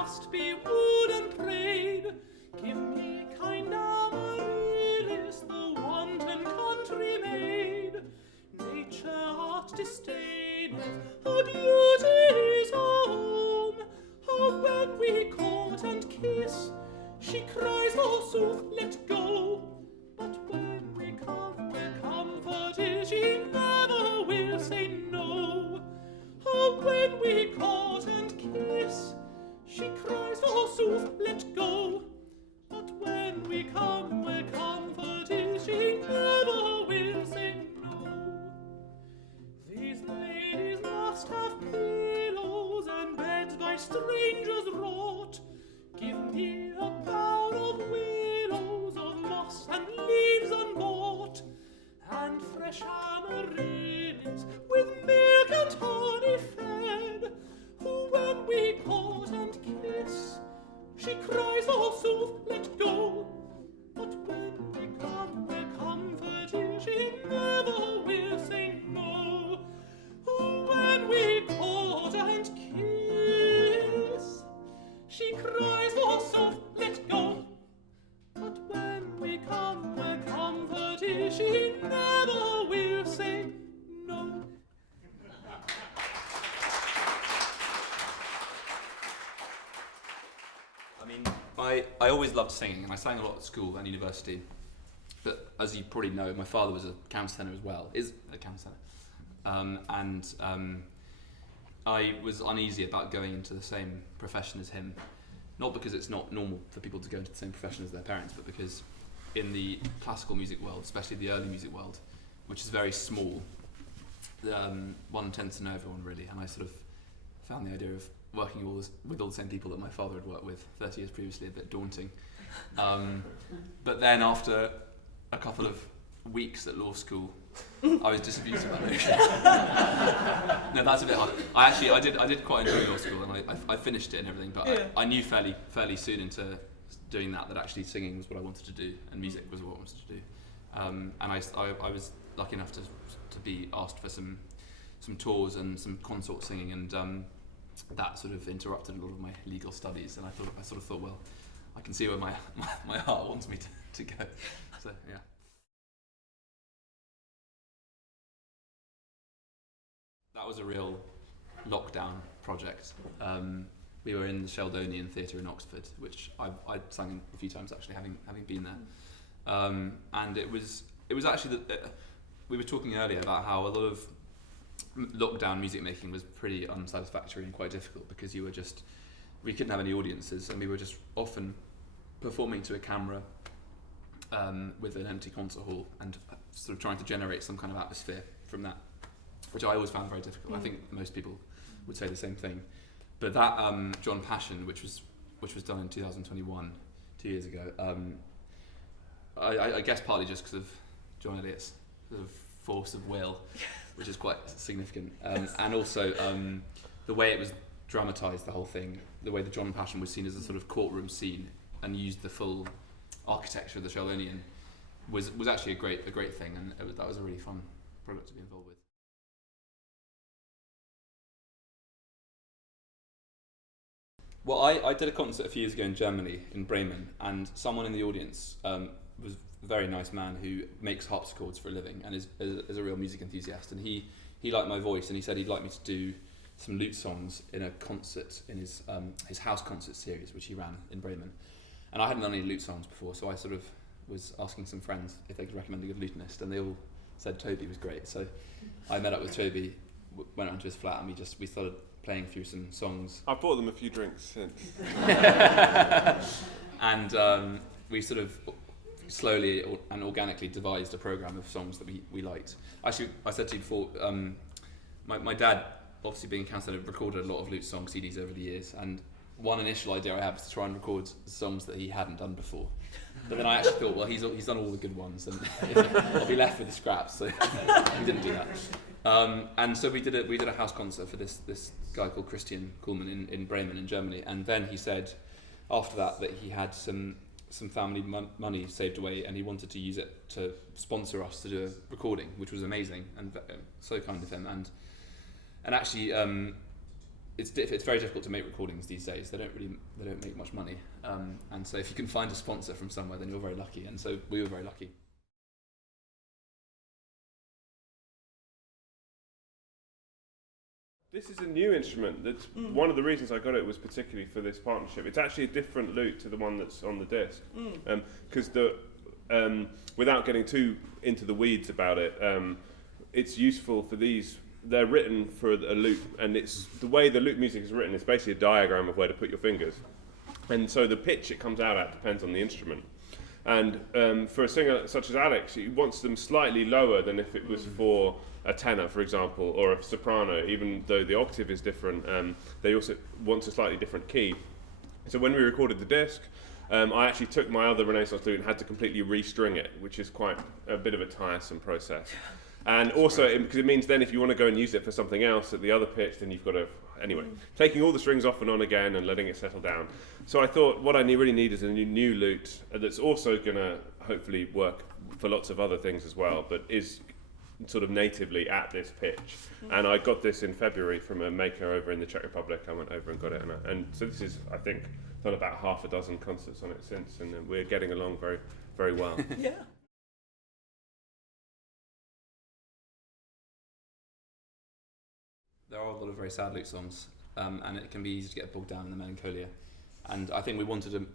must be wooed and prayed. Give me kind Amaryllis, the wanton country maid. Nature art disdaineth, her beauty is home. How when we court and kiss, she cries forsooth, let go. But when we come, we're comforted, she never will say no. Oh, when we court and kiss, she cries forsooth, let go. But when we come, we're comforted, she never will say no. These ladies must have pillows and beds by strangers wrought. Give me a bower of willows, of moss and leaves unbought, and fresh amaryllis with milk and honey fed, who when we court and kiss, she cries forsooth, let go. But when we come, we're comforted, she never will say no. Oh, when we court and kiss, she cries forsooth, let go. But when we come, we're comforted, she never will say no. I mean, I always loved singing, and I sang a lot at school and university. But as you probably know, my father was a countertenor as well, is a countertenor. I was uneasy about going into the same profession as him. Not because it's not normal for people to go into the same profession as their parents, but because in the classical music world, especially the early music world, which is very small, one tends to know everyone really, and I sort of found the idea of working with all the same people that my father had worked with 30 years previously a bit daunting. But then after a couple of weeks at law school, I was disabused of that notion. No, that's a bit hard. I did quite enjoy law school, and I finished it and everything, but yeah. I knew fairly soon into doing that actually singing was what I wanted to do, and music was what I wanted to do. And I was lucky enough to be asked for some tours and some consort singing, and that sort of interrupted a lot of my legal studies, and I sort of thought, well, I can see where my heart wants me to go. So yeah. That was a real lockdown project. We were in the Sheldonian Theatre in Oxford, which I'd sung a few times actually, having been there. And it was actually we were talking earlier about how a lot of lockdown music making was pretty unsatisfactory and quite difficult because we couldn't have any audiences, and we were just often performing to a camera with an empty concert hall and sort of trying to generate some kind of atmosphere from that, which I always found very difficult. I think most people would say the same thing. But that John Passion, which was done in 2021, 2 years ago, I guess partly just because of John Eliot's sort of force of will, which is quite significant, and also the way it was dramatised, the whole thing, the way the John Passion was seen as a sort of courtroom scene and used the full architecture of the Sheldonian was actually a great thing, and that was a really fun product to be involved with. Well, I did a concert a few years ago in Germany, in Bremen, and someone in the audience was a very nice man who makes harpsichords for a living and is a real music enthusiast. And he liked my voice, and he said he'd like me to do some lute songs in a concert in his house concert series, which he ran in Bremen. And I hadn't done any lute songs before, so I sort of was asking some friends if they could recommend a good lutenist, and they all said Toby was great. So I met up with Toby, went around to his flat, and we started playing through some songs. I've bought them a few drinks since. And we sort of slowly and organically devised a programme of songs that we liked. Actually, I said to you before, my dad, obviously being a counselor, recorded a lot of lute song CDs over the years, and one initial idea I had was to try and record songs that he hadn't done before. But then I actually thought, well, he's done all the good ones, and I'll be left with the scraps, so he didn't do that. And so we did a house concert for this guy called Christian Kuhlmann in Bremen in Germany, and then he said after that he had some family money saved away, and he wanted to use it to sponsor us to do a recording, which was amazing and so kind of him. And actually it's very difficult to make recordings these days. They don't make much money, and so if you can find a sponsor from somewhere, then you're very lucky. And so we were very lucky. This is a new instrument. That's one of the reasons I got it was particularly for this partnership. It's actually a different lute to the one that's on the disc, because without getting too into the weeds about it, it's useful for these. They're written for a lute, and it's the way the lute music is written. It's basically a diagram of where to put your fingers, and so the pitch it comes out at depends on the instrument. And for a singer such as Alex, he wants them slightly lower than if it was for a tenor, for example, or a soprano. Even though the octave is different, they also want a slightly different key. So when we recorded the disc, I actually took my other Renaissance lute and had to completely restring it, which is quite a bit of a tiresome process. And also, because it means then if you want to go and use it for something else at the other pitch, then you've got to, anyway, taking all the strings off and on again and letting it settle down. So I thought what I really need is a new lute that's also going to hopefully work for lots of other things as well, but is sort of natively at this pitch. And I got this in February from a maker over in the Czech Republic. I went over and got it, and so this is, I think, done about half a dozen concerts on it since, and we're getting along very, very well. Yeah. There are a lot of very sad lute songs, and it can be easy to get bogged down in the melancholia. And I think we wanted to,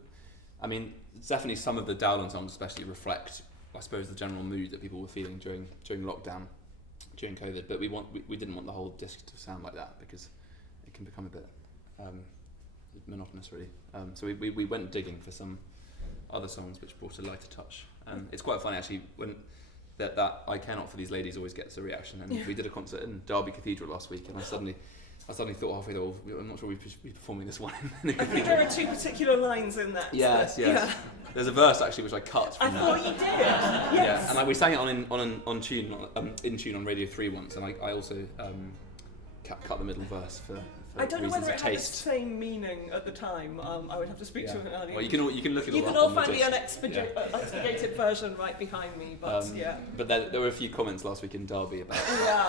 I mean, definitely some of the Dowland songs especially reflect, I suppose, the general mood that people were feeling during lockdown, during COVID. But we didn't want the whole disc to sound like that, because it can become a bit monotonous, really. So we went digging for some other songs which brought a lighter touch. It's quite funny, actually, when that I Cannot for These Ladies always gets a reaction. And we did a concert in Derby Cathedral last week, and I suddenly thought halfway there, well, I'm not sure we should be performing this one in the cathedral. I think there are two particular lines in that. Yes. Yeah. There's a verse actually which I cut from I thought you did. Yes. Yeah, and we sang it on tune in tune on Radio 3 once, and I also cut the middle verse for I don't know reasons whether of it had the taste. same meaning at the time. I would have to speak to an earlier. Well, you can look it all You can up all on the find the disc. unexpurgated version right behind me, but yeah. But there were a few comments last week in Derby about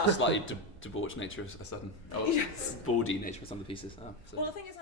the slightly debauched nature of a sudden, Yes. bawdy nature of some of the pieces. Well, the thing is,